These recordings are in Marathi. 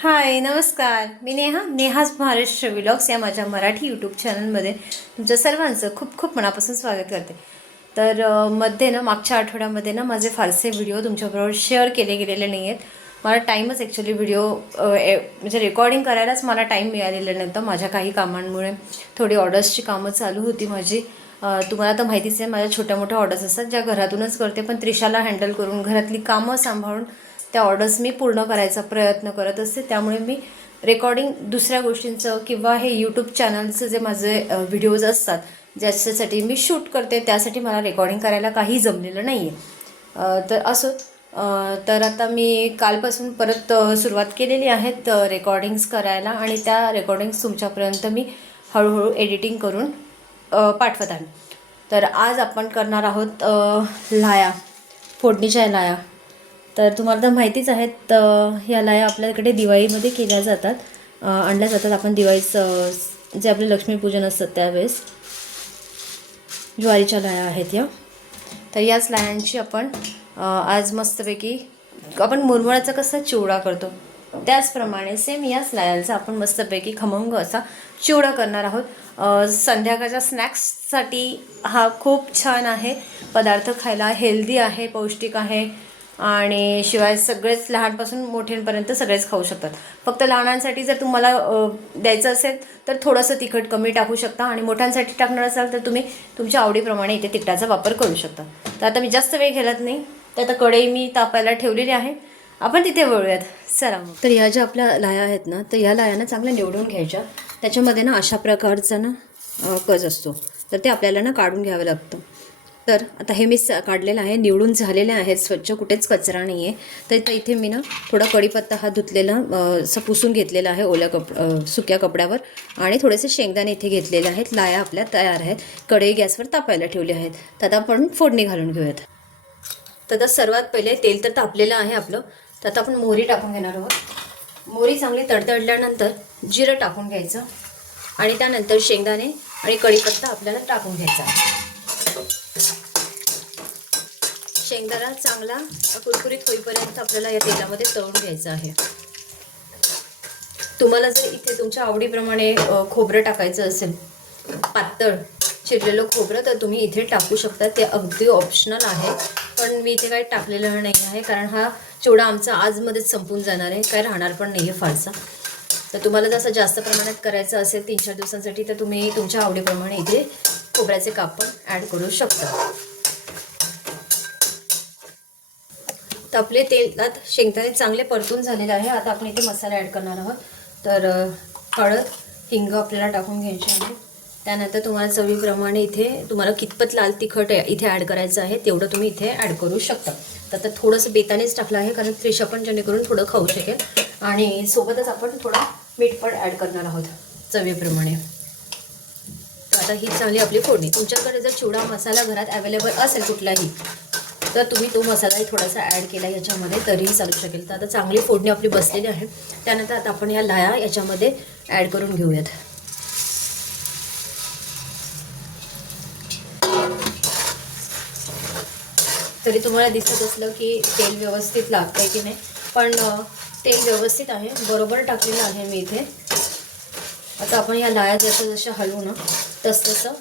हाय नमस्कार, मी नेहाज महाराष्ट्र व्लॉग्स या माझ्या मराठी यूट्यूब चॅनलमध्ये तुमच्या सर्वांचं खूप खूप मनापासून स्वागत करते. तर मध्ये ना मागच्या आठवड्यामध्ये ना माझे फारसे व्हिडिओ तुमच्याबरोबर शेअर केले गेलेले नाही आहेत. मला टाईमच ॲक्च्युली व्हिडिओ म्हणजे रेकॉर्डिंग करायलाच मला टाईम मिळालेला नव्हता. माझ्या काही कामांमुळे थोडी ऑर्डर्सची कामं चालू होती माझी. तुम्हाला तर माहितीच आहे, माझ्या छोट्या मोठ्या ऑर्डर्स असतात ज्या घरातूनच करते, पण त्रिशाला हँडल करून घरातली कामं सांभाळून त्या ऑर्डर्स मी पूर्ण करायचा प्रयत्न करत असते. त्यामुळे मी रेकॉर्डिंग दुसऱ्या गोष्टींचं किंवा हे यूट्यूब चॅनलचं जे माझे व्हिडिओज असतात ज्याच्यासाठी मी शूट करते त्यासाठी मला रेकॉर्डिंग करायला काही जमलेलं नाही आहे. तर असो, तर आता मी कालपासून परत सुरुवात केलेली आहेत रेकॉर्डिंग्स करायला आणि त्या रेकॉर्डिंग्स तुमच्यापर्यंत मी हळूहळू एडिटिंग करून पाठवत आहे. तर आज आपण करणार आहोत लाया, फोडणीच्या लाया. तर तुम्हाला तर माहितीच आहेत, ह्या लाया आपल्याकडे दिवाळीमध्ये केल्या जातात, आणल्या जातात. आपण दिवाळीचं जे आपले लक्ष्मीपूजन असतं त्यावेळेस ज्वारीच्या लाया आहेत या. तर याच लायांची आपण आज मस्तपैकी आपण मुरमुऱ्याचा कसा चिवडा करतो त्याचप्रमाणे सेम याच लायांचा आपण मस्तपैकी खमंग असा चिवडा करणार आहोत. संध्याकाळच्या स्नॅक्ससाठी हा खूप छान आहे पदार्थ, खायला हेल्दी आहे, पौष्टिक आहे आणि शिवाय सगळेच लहानपासून मोठ्यांपर्यंत सगळेच खाऊ शकतात. फक्त लहानांसाठी जर तुम्हाला द्यायचं असेल तर थोडंसं तिखट कमी टाकू शकता आणि मोठ्यांसाठी टाकणार असाल तर तुम्ही तुमच्या आवडीप्रमाणे इथे तिखटाचा वापर करू शकता. तर आता मी जास्त वेळ घालत नाही, तर आता कढई मी तापायला ठेवलेली आहे, आपण तिथे वळूयात. चला मग. तर ह्या ज्या आपल्या लाया आहेत ना, तर ह्या लाया ना चांगल्या निवडून घ्यायच्या. त्याच्यामध्ये ना अशा प्रकारचा ना कज असतो, तर ते आपल्याला ना काढून घ्यावं लागतं. तर आता हे मी काढलेलं आहे, निवडून झालेले आहेत स्वच्छ, कुठेच कचरा नाही आहे. तर इथे मी ना थोडा कढीपत्ता हा धुतलेला असं पुसून घेतलेला आहे ओल्या सुक्या कपड्यावर आणि थोडेसे शेंगदाणे इथे घेतलेले आहेत. लाया आपल्या तयार आहेत, कढई गॅसवर तापायला ठेवली आहेत. तर आता आपण फोडणी घालून घेऊयात. तर आता सर्वात पहिले तेल तर तापलेलं आहे आपलं, तर आता आपण मोहरी टाकून घेणार आहोत. मोहरी चांगली तडतडल्यानंतर जिरं टाकून घ्यायचं आणि त्यानंतर शेंगदाणे आणि कढीपत्ता आपल्याला टाकून घ्यायचा. शेंगदाणा चांगला कुरकुरीत होईपर्यंत आपल्याला या तेलामध्ये तळून घ्यायचं आहे. तुम्हाला जर इथे तुमच्या आवडीप्रमाणे खोबरं टाकायचं असेल, पातळ चिरलेलं खोबरं, तर तुम्ही इथे टाकू शकता, ते अगदी ऑप्शनल आहे. पण मी इथे काही टाकलेलं नाही आहे, कारण हा चिवडा आमचा आजमध्येच संपून जाणार आहे, काय राहणार पण नाही आहे फारसा. तर तुम्हाला जसं जास्त प्रमाणात करायचं असेल 3-4 दिवसांसाठी, तर तुम्ही तुमच्या आवडीप्रमाणे इथे खोबऱ्याचे काप पण ॲड करू शकता. तर आपले तेलात शेंगदाणे चांगले परतून झालेले आहे. आता आपण इथे मसाले ॲड करणार आहोत. तर हळद, हिंग आपल्याला टाकून घ्यायचे आहे. त्यानंतर तुम्हाला चवीप्रमाणे इथे तुम्हाला कितपत लाल तिखट इथे ॲड करायचं आहे तेवढं तुम्ही इथे ॲड करू शकता. तर आता थोडंसं बेतानेच टाकलं आहे, कारण त्रिशा पण जेणेकरून थोडं खाऊ शकेल आणि सोबतच आपण थोडा मीठ पण ॲड करणार आहोत चवीप्रमाणे. तर आता ही चांगली आपली फोडणी. तुमच्याकडे जर चिवडा मसाला घरात अवेलेबल असेल कुठलाही, तर तुम्ही तो मसालाही थोडासा ॲड केला याच्यामध्ये तरीही चालू शकेल. तर आता चांगली फोडणी आपली बसलेली आहे. त्यानंतर आता आपण या लाया याच्यामध्ये ॲड करून घेऊयात. तरी तुम्हाला दिसत असलं की तेल व्यवस्थित लागतंय की नाही, पण तेल व्यवस्थित आहे, बरोबर टाकलेलं आहे मी इथे. आता आपण या लाया जसं हलवू ना तसं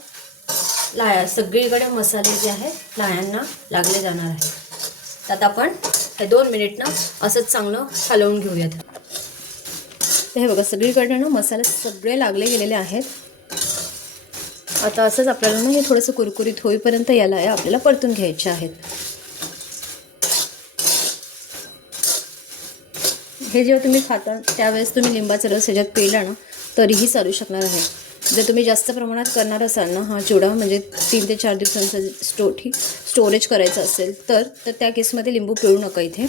लाया सगळीकडे मसाले जे आहेत लायांना लागले जाणार आहे. तर आता आपण हे 2 मिनिट ना असंच चांगलं हलवून घेऊयात. तर हे बघा, सगळीकडे ना मसाले सगळे लागले गेलेले आहेत. आता असंच आपल्याला ना हे थोडंसं कुरकुरीत होईपर्यंत या लाया आपल्याला परतून घ्यायच्या आहेत. हे जेव्हा तुम्ही खाता त्यावेळेस तुम्ही लिंबाचा रस ह्याच्यात पिला ना तरीही चालू शकणार आहे. जर तुम्ही जास्त प्रमाणात करणार असाल ना हा चिवडा, म्हणजे 3 ते 4 दिवसांचा स्टोरेज करायचं असेल तर त्या केसमध्ये लिंबू पिळू नका इथे.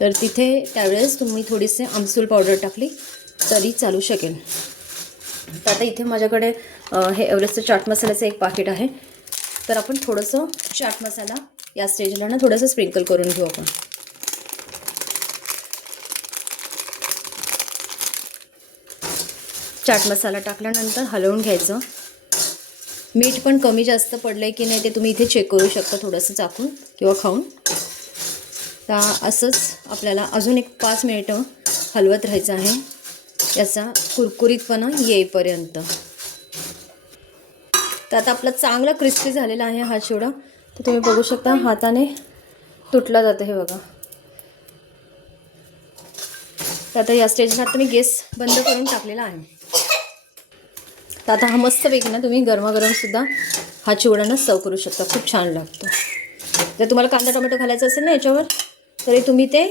तर तिथे त्यावेळेस तुम्ही थोडीशी आमसूल पावडर टाकली तरी चालू शकेल. तर आता इथे माझ्याकडे हे एव्हरेस्टचं चाट मसाल्याचं एक पाकिट आहे. तर आपण थोडंसं चाट मसाला या स्टेजला ना थोडंसं स्प्रिंकल करून घेऊ आपण. चाट मसाला टाकल्यानंतर हलवून घ्यायचं. मीठ पण कमी जास्त पडलं आहे की नाही ते तुम्ही इथे चेक करू शकता थोडंसं चाकून किंवा खाऊन. तर असंच आपल्याला अजून एक 5 मिनिटं हलवत राहायचं आहे याचा कुरकुरीतपणा येईपर्यंत. तर आता आपला चांगला क्रिस्पी झालेला आहे हा चिवडा. तर तुम्ही बघू शकता हाताने तुटला जातं हे बघा. तर आता या स्टेजला आता मी गॅस बंद करून टाकलेला आहे. तर आता हा मस्तपैकी ना तुम्ही गरमागरमसुद्धा हा चिवडा ना सर्व करू शकता. खूप छान लागतो. जर तुम्हाला कांदा टोमॅटो घालायचं असेल ना याच्यावर तरी तुम्ही ते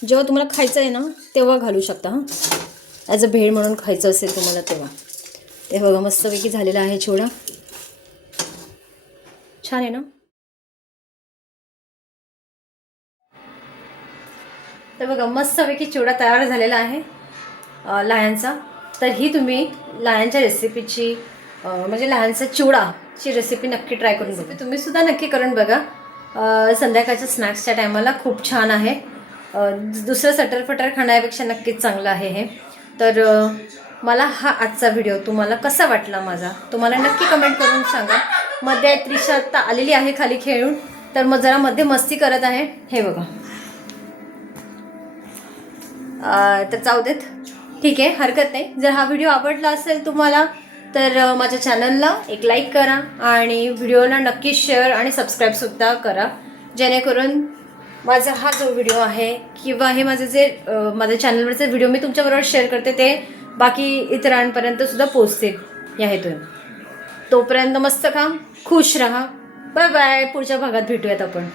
जेव्हा तुम्हाला खायचं आहे ना तेव्हा घालू शकता. हां, ॲज अ भेळ म्हणून खायचं असेल तुम्हाला तेव्हा. ते बघा मस्तपैकी झालेला आहे चिवडा. छान आहे ना. तर बघा मस्तपैकी चिवडा तयार झालेला आहे लाह्यांचा. तर ही तुम्ही लाह्यांच्या रेसिपीची म्हणजे लाह्यांचा चिवडाची रेसिपी नक्की ट्राय करून बघा. तुम्ही सुद्धा नक्की करून बघा. संध्याकाळच्या स्नॅक्सच्या टायमाला खूप छान आहे. दुसरं सटरफटर खाण्यापेक्षा नक्कीच चांगलं आहे हे. तर मला हा आजचा व्हिडिओ तुम्हाला कसा वाटला माझा तुम्हाला नक्की कमेंट करून सांगा. मध्ये त्रिशा आत्ता आलेली आहे खाली खेळून, तर मग जरा मध्ये मस्ती करत आहे हे बघा. तर जाऊ देत, ठीक आहे, हरकत नाही. जर हा व्हिडिओ आवडला असेल तुम्हाला तर माझ्या चॅनलला एक लाईक करा आणि व्हिडिओला नक्की शेअर आणि सबस्क्राईबसुद्धा करा, जेणेकरून माझा हा जो व्हिडिओ आहे किंवा हे माझे जे माझ्या चॅनलवरचे व्हिडिओ मी तुमच्याबरोबर शेअर करते ते बाकी इतरांपर्यंत सुद्धा पोचतील या हेतून. तोपर्यंत मस्त खा, खुश राहा. Bye bye. पुढच्या भागात भेटूयात आपण.